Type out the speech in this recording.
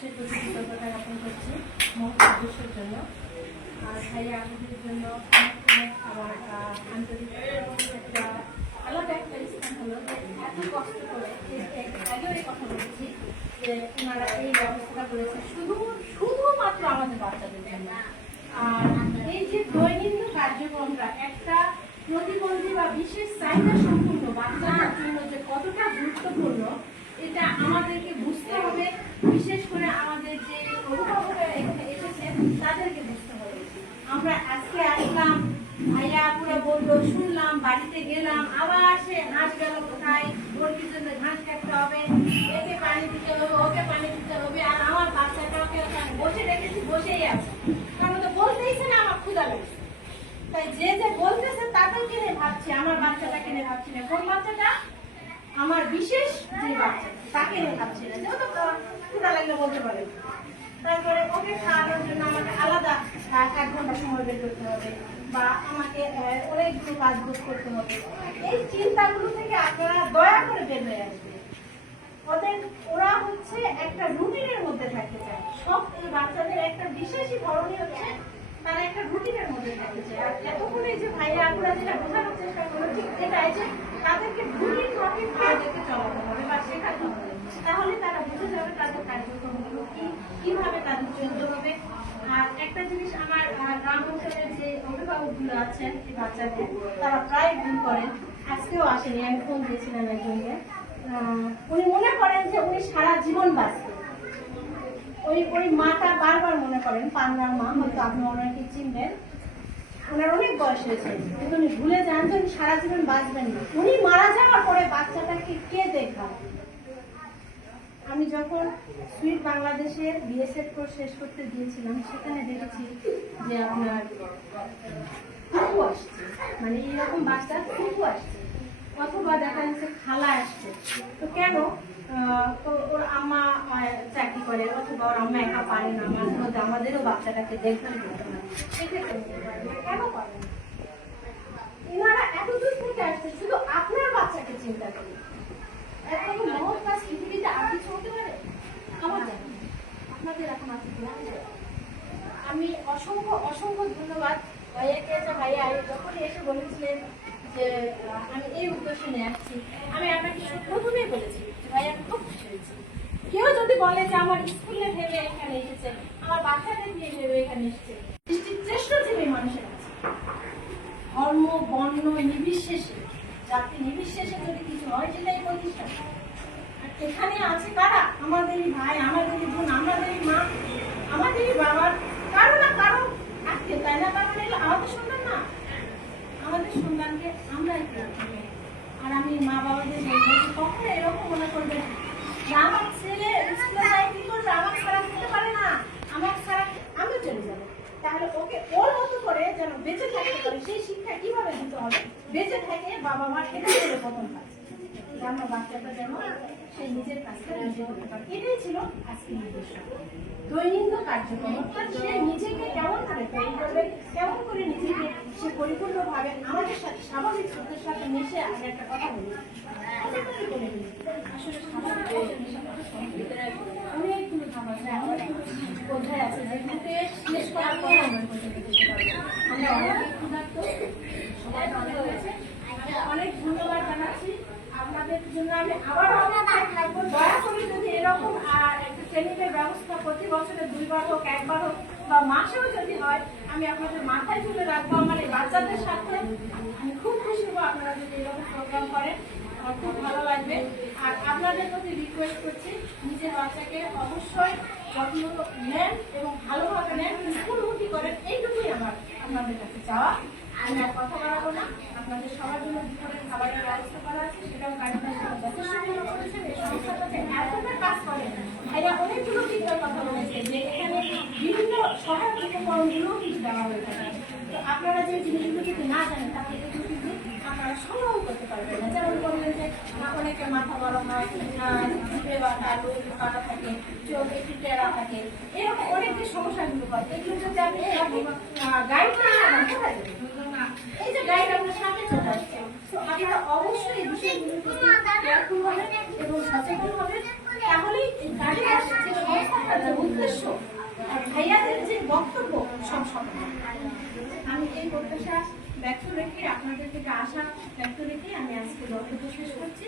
কৃতজ্ঞতা জ্ঞাপন করছি মহাপুরুষের জন্য। আর ভাইয়া আপনাদের জন্য আমার আন্তরিক একটা আলাদা একটা স্থান হলো যে এত কষ্ট করে আগেও এই কথা বলেছি যে ওনারা এই ব্যবস্থাটা করেছে শুধুমাত্র আমাদের বাচ্চাদের জন্য। আর এই যে দৈনন্দিন কার্যক্রমটা একটা প্রতিবন্ধী বা বিশেষ চাহিদা সম্পূর্ণ বাচ্চাদের জন্য যে কতটা গুরুত্বপূর্ণ এটা আমাদেরকে বুঝতে হবে, বিশেষ করে আমাদের যে অভিভাবকরা এখানে এসেছেন তাদেরকে বুঝতে হবে। আমরা আজকে আসলাম, ভাইয়া আপুরা বললো, শুনলাম, বাড়িতে গেলাম, আবার সে ঘাস গেল কোথায়, ওর পিছনে ঘাস কাটতে হবে, একে পানি দিতে হবে, ওকে পানি দিতে হবে, আর আমার বাচ্চাটাকে বসে রেখেছি, বসেই আছে, কারণ তো বলতেইছে না আমার ক্ষুধা লাগছে। তাই যে যে বলতেছে তাকেও কিনে ভাবছি, আমার বাচ্চাটা কিনে ভাবছি না। কোন বাচ্চাটা? আমার বিশেষ যে বাচ্চা তাকে নিয়ে ভাবছি না, যেহেতু ক্ষুধা লাগলে বলতে পারে। তারপরে ওকে খাওয়ানোর জন্য আমাকে আলাদা 1 ঘন্টা সময় বের করতে হবে, বা আমাকে অনেকগুলো কাজ করতে হবে। এই চিন্তাগুলো থেকে আপনারা দয়া করে বের হয়ে আসবে। ওরা হচ্ছে একটা রুটিনের মধ্যে থাকতে চায়। সব এই বাচ্চাদের একটা বিশেষই ধরনই হচ্ছে তারা একটা রুটিনের মধ্যে থাকতে চায়। আর এতক্ষণে যে ভাইয়া আপুরা যেটা বোঝানোর চেষ্টা করলো ঠিক এটাই যে তাদেরকে রুটিন মাফিক তাদেরকে চলাতে হবে বা শেখাতে হবে, তাহলে তারা বুঝে যাবে তাদের কার্যক্রমগুলো কিভাবে তাদের চলতে হবে। আর একটা জিনিস আমার গ্রাম অঞ্চলের যে অভিভাবকগুলো আছেন এই বাচ্চাদের, তারা প্রায় ভুল করেন। আজকেও আসেনি, আমি ফোন দিয়েছিলাম একজনকে। উনি মনে করেন যে উনি সারা জীবন বাঁচবেন। ওই মাটা বারবার মনে করেন, পান্নার মা, হয়তো আপনি ওনাকে চিনবেন, ওনার অনেক বয়স হয়েছে, কিন্তু উনি ভুলে যান যে উনি সারা জীবন বাঁচবেন না। উনি মারা যাওয়ার পরে বাচ্চাটাকে কে দেখাবে? আমি যখন সুইট বাংলাদেশের বিএসএফ কোর্স শেষ করতে গিয়েছিলাম, সেখানে দেখেছি যে আপনার ফুফু আসছে, মানে এইরকম বাচ্চা ফুফু আসছে, অথবা দেখা যাচ্ছে খালা আসছে। তো কেন? তো ওর আম্মা চাকরি করে, অথবা ওর আম্মা একা পারে না, মাঝে মধ্যে আমাদেরও বাচ্চাটাকে দেখভাল করতে হয়, সেক্ষেত্রে কেন পারে না? এনারা এত দূর থেকে আসছে শুধু আপনার বাচ্চাকে চিন্তা করি। এত মহৎ কাজ পৃথিবীতে আর কিছু হতে পারে? আমার জানি না, আপনাদের এখন আছে কিনা। আমি অসংখ্য অসংখ্য ধন্যবাদ ভাইয়াকে। ভাইয়া যখনই এসে বলেছিলেন যে আমি এই উদ্দেশ্যে নিয়ে আসছি, আমি আপনাকে প্রথমেই বলেছি ভাইয়া আমি খুব খুশি হয়েছি। কেউ যদি বলে যে আমার স্কুলে ভেবে এখানে এসেছে, আমার বাচ্চাদের নিয়ে ভেবে এখানে এসেছে, শ্রেষ্ঠজীবী মানুষের কাছে ধর্ম বর্ণ নির্বিশেষে, জাতি নির্বিশেষে যদি কিছু হয় সেটাই প্রতিষ্ঠান। আর এখানে আছে কারা? আমাদেরই ভাই, আমাদেরই বোন, আমাদেরই মা, আমাদেরই বাবার কারো না কারো আজকে, তাই না? কারণ এগুলো আমাদের সন্তান না, আমাদের সন্তানকে আমরা একটু। আর আমি মা বাবাদের বলবো কখনো এরকম মনে করবে যে আমার ছেলে স্কুলে যায় কি করবে, আমার ছাড়া খেতে পারে না, আমার ছাড়া আমি চলে যাবো। তাহলে ওকে ওর মতো করে যেন বেঁচে থাকতে পারে, সেই শিক্ষা কিভাবে দিতে হবে, বেঁচে থাকে বাবা মা, এটা ছিল প্রথম কাজ। আমার বাচ্চাটা যেন সে নিজের কাজটা নিজে করতে পারে, এটাই ছিল আজকে নির্দেশ। দৈনন্দিন কার্যক্রম অর্থাৎ সে নিজেকে কেমন করে তৈরি করবে, কেমন করে নিজেকে সে পরিপূর্ণভাবে আমাদের সাথে স্বাভাবিক স্রোতের সাথে মিশে। আমি একটা কথা বলি, আসলে অনেকগুলো ধাপ আছে, অনেকগুলো বোঝায় আছে, যেগুলোতে শেষ করার পরে আমরা অনেক ক্ষুধার্ত, সবাই অনেক হয়েছে। অনেক ধন্যবাদ জানাচ্ছি আপনাদের জন্য। আমি আবার অনেক থাকবো, দয়া করে যদি এরকম একটা ট্রেনিংয়ের ব্যবস্থা প্রতি বছরে 2 বার হোক, 1 বার হোক, বা মাসেও যদি হয়, আমি আপনাদের মাথায় তুলে রাখবো আমার এই বাচ্চাদের সাথে। আমি খুব খুশি হবো আপনারা যদি এরকম প্রোগ্রাম করেন, আমার খুব ভালো লাগবে। আর আপনাদের প্রতি রিকোয়েস্ট করছি, নিজের বাচ্চাকে অবশ্যই যত্ন নেন এবং ভালোভাবে নেন, স্কুলমুখী করেন, এইটুকুই আমার আপনাদের কাছে চাওয়া। আমি আর কথা বাড়াবো না। আপনাদের সবার জন্য দুপুরের খাবারের ব্যবস্থা করা আছে, সেটাও কারিগর যথেষ্ট ভালো করেছেন। এই সংস্থাটাতে এতটা কাজ করে ভাইয়া অনেকগুলো দিকটার কথা বলেছে যে এখানে বিভিন্ন সহায়ক উপকরণগুলোও কিন্তু দেওয়া হয়ে থাকে। তো আপনারা যে জিনিসগুলো যদি না জানেন তাহলে এগুলো কিন্তু আপনারা সংগ্রহ করতে পারবেন না। যেমন বললেন যে অনেকে মাথা বড় হয়, জিভে বাটা কাটা থাকে, চোখ একটু টেরা থাকে, এরকম অনেকের সমস্যাগুলো হয়। এগুলো যদি আপনি গাইড না জানেন কোথায় যাবেন? এই যে গাইড আপনার সাথে চলে আসছে, তো আপনারা অবশ্যই এই বিষয়গুলো কেয়ারফুল হবেন এবং সচেতন হবেন, তাহলেই গাড়ি আসছে উদ্দেশ্য আর ভাইয়াদের যে বক্তব্য সব সফল। আমি এই প্রত্যাশা ব্যক্ত রেখে, আপনাদের থেকে আশা ব্যক্ত রেখে আমি আজকে বক্তব্য শেষ করছি।